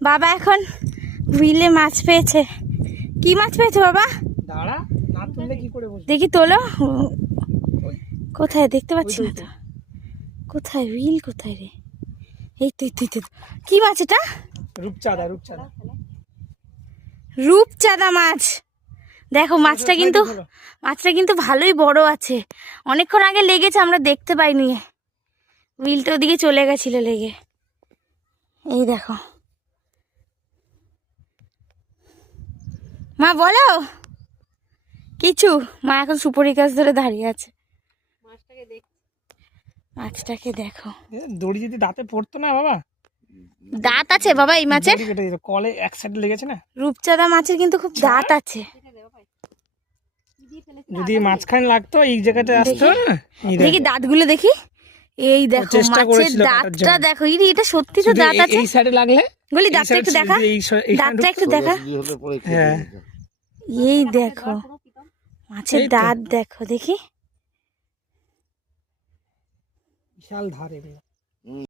বাবা এখন হুইলে মাছ পেয়েছে। কি মাছ পেয়েছে বাবা? দাঁড়া, না তুললে কি করে বুঝবি? দেখি তোলো। কোথায় দেখতে পাচ্ছি না তো। কোথায় হুইল কোথায় রে? এই তুই তুই তুই কি মাছ এটা? রূপচাঁদা, রূপচাঁদা। রূপচাঁদা মাছ। দেখো মাছটা কিন্তু ভালোই বড় আছে। অনেকক্ষণ আগে লেগেছে, আমরা দেখতে পাইনি। হুইলটা ওদিকে চলে গেছিল লেগে। এই দেখো মা বলো কিছু। মা এখন সুপারি গাছ ধরে দাঁড়িয়ে আছে। মাছটাকে দেখো। দড়ি যদি দাঁতে পড়তো না বাবা। দাঁত আছে বাবা এই মাছের? কলে এক সাইডে লেগেছে না। রূপচাঁদা মাছের কিন্তু খুব দাঁত আছে। যদি মাঝখানে লাগতো এই জায়গাটা আসতো না। দেখি দাঁতগুলো দেখি। এই দেখো মাছের দাঁতটা দেখো। এটা সত্যি তো দাঁত আছে। এই সাইডে লাগলে বলি দাঁতটা একটু দেখা, দাঁতটা একটু দেখা। হ্যাঁ এই দেখো মাছের দাঁত দেখো দেখি। বিশাল ধারে।